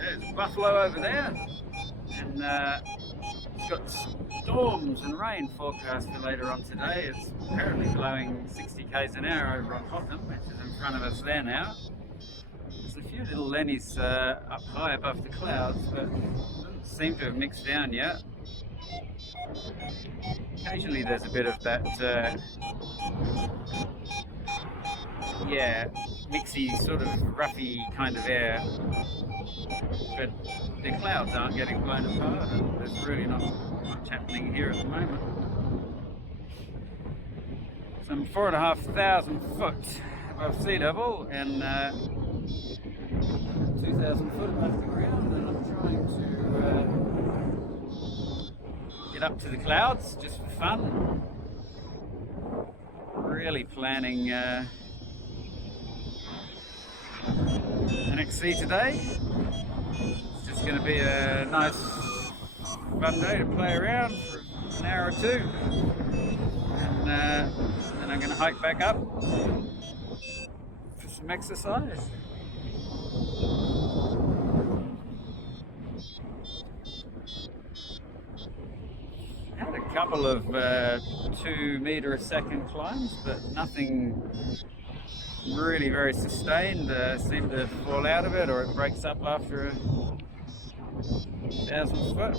There's buffalo over there, and it's got storms and rain forecast for later on today. It's apparently blowing 60 k's an hour over on Hotham, which is in front of us there now. There's a few little lennies up high above the clouds, but doesn't seem to have mixed down yet. Occasionally there's a bit of that, mixy, sort of roughy kind of air, but the clouds aren't getting blown apart, and there's really not much happening here at the moment. Some 4,500 foot above sea level and 2,000 foot above the ground, and I'm trying to get up to the clouds just for fun. Really planning an XC today. It's just going to be a nice fun day to play around for an hour or two, and then I'm going to hike back up for some exercise. Had a couple of 2 meter a second climbs, but nothing really very sustained. Seem to fall out of it, or it breaks up after 1,000 foot.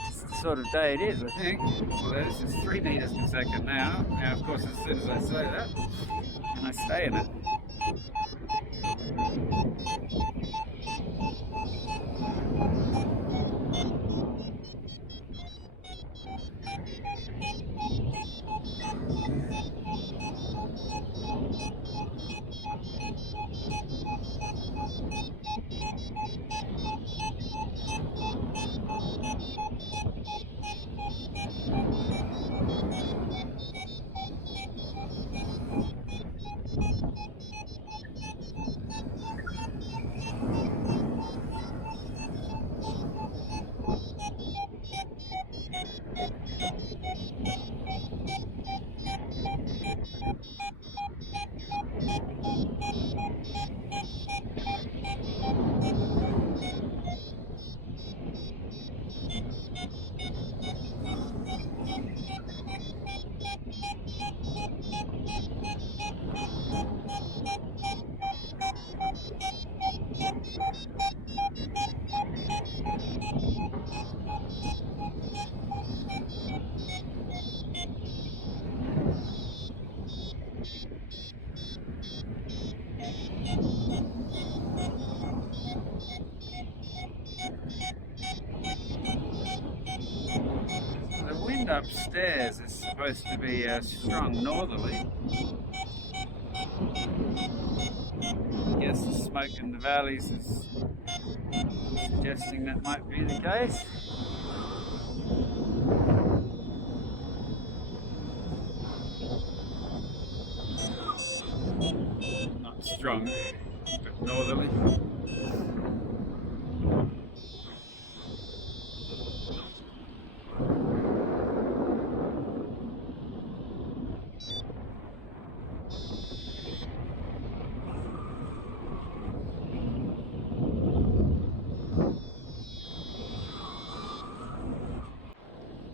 It's the sort of day it is, I think. Well, this is 3 meters per second now. Now, of course, as soon as I say that, and I stay in it. Upstairs is supposed to be a strong northerly. I guess the smoke in the valleys is suggesting that might be the case. Not strong, but northerly.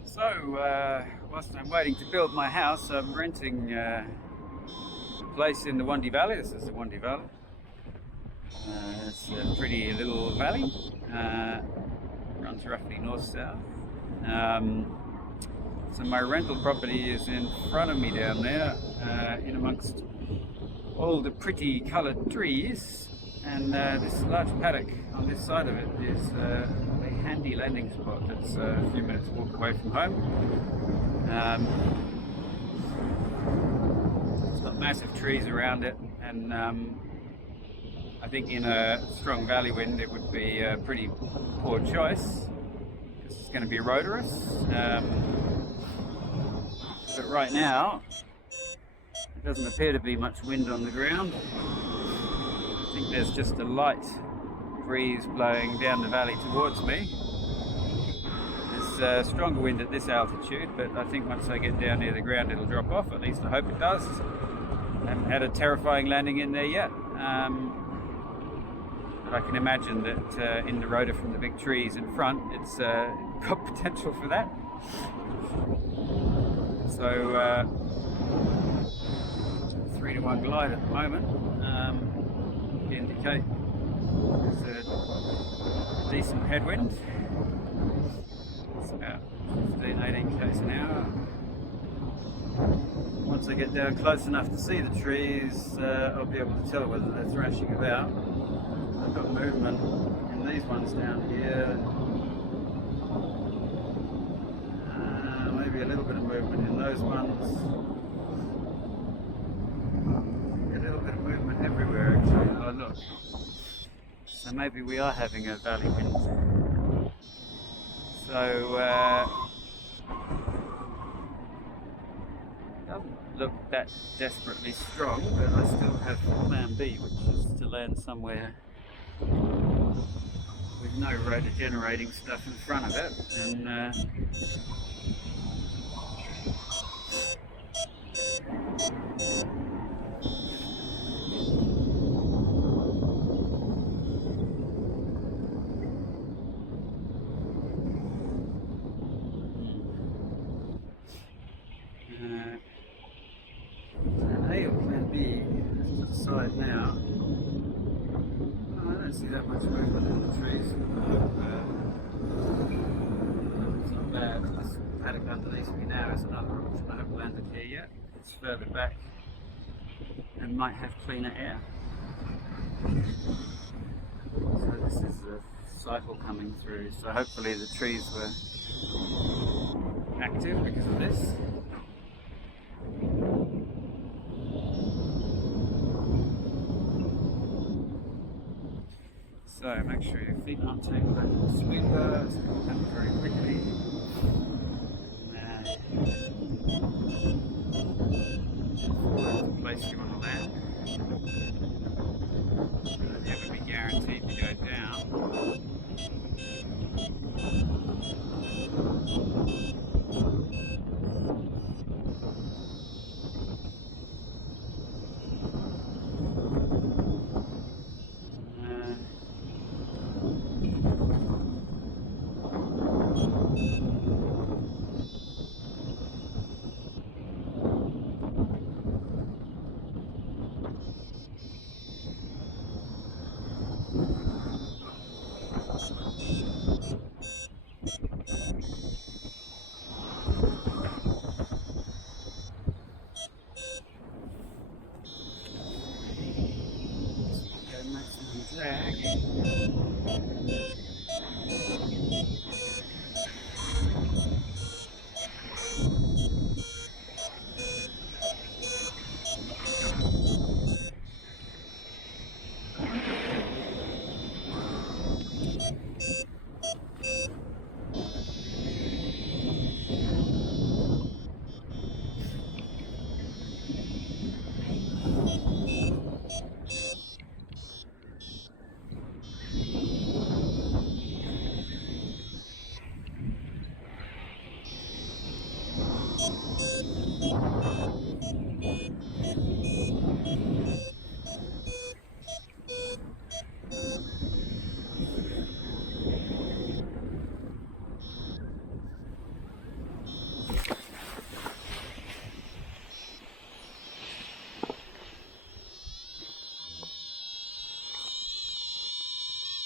So, whilst I'm waiting to build my house, I'm renting a place in the Wandie Valley. This is the Wandie Valley. It's a pretty little valley. Runs roughly north-south. So my rental property is in front of me down there, in amongst all the pretty coloured trees. And this large paddock on this side of it is a handy landing spot. It's a few minutes walk away from home. It's got massive trees around it, and I think in a strong valley wind it would be a pretty poor choice, because it's going to be rotorous. But right now there doesn't appear to be much wind on the ground. I think there's just a light breeze blowing down the valley towards me. There's stronger wind at this altitude, but I think once I get down near the ground it'll drop off. At least I hope it does. I haven't had a terrifying landing in there yet. But I can imagine that in the rotor from the big trees in front, it's got potential for that. So 3-to-1 glide at the moment to indicate there's a decent headwind. It's about 15-18 k's an hour. Once I get down close enough to see the trees, I'll be able to tell whether they're thrashing about. I've got movement in these ones down here. Maybe a little bit of movement in those ones. A little bit of movement everywhere actually. Oh look. So maybe we are having a valley wind. So doesn't look that desperately strong, but I still have plan B, which is to land somewhere with no rotor generating stuff in front of it, and A or plan B, let's decide now. Oh, I don't see that much movement in the trees. It's not bad. This paddock underneath me now is another option. I haven't landed here yet. It's further back and might have cleaner air. So this is a cycle coming through. So hopefully the trees were active because of this. So make sure your feet aren't tangled up in the swing bars. It happens very quickly. That's the place you want to land. You'll never be guaranteed to go down.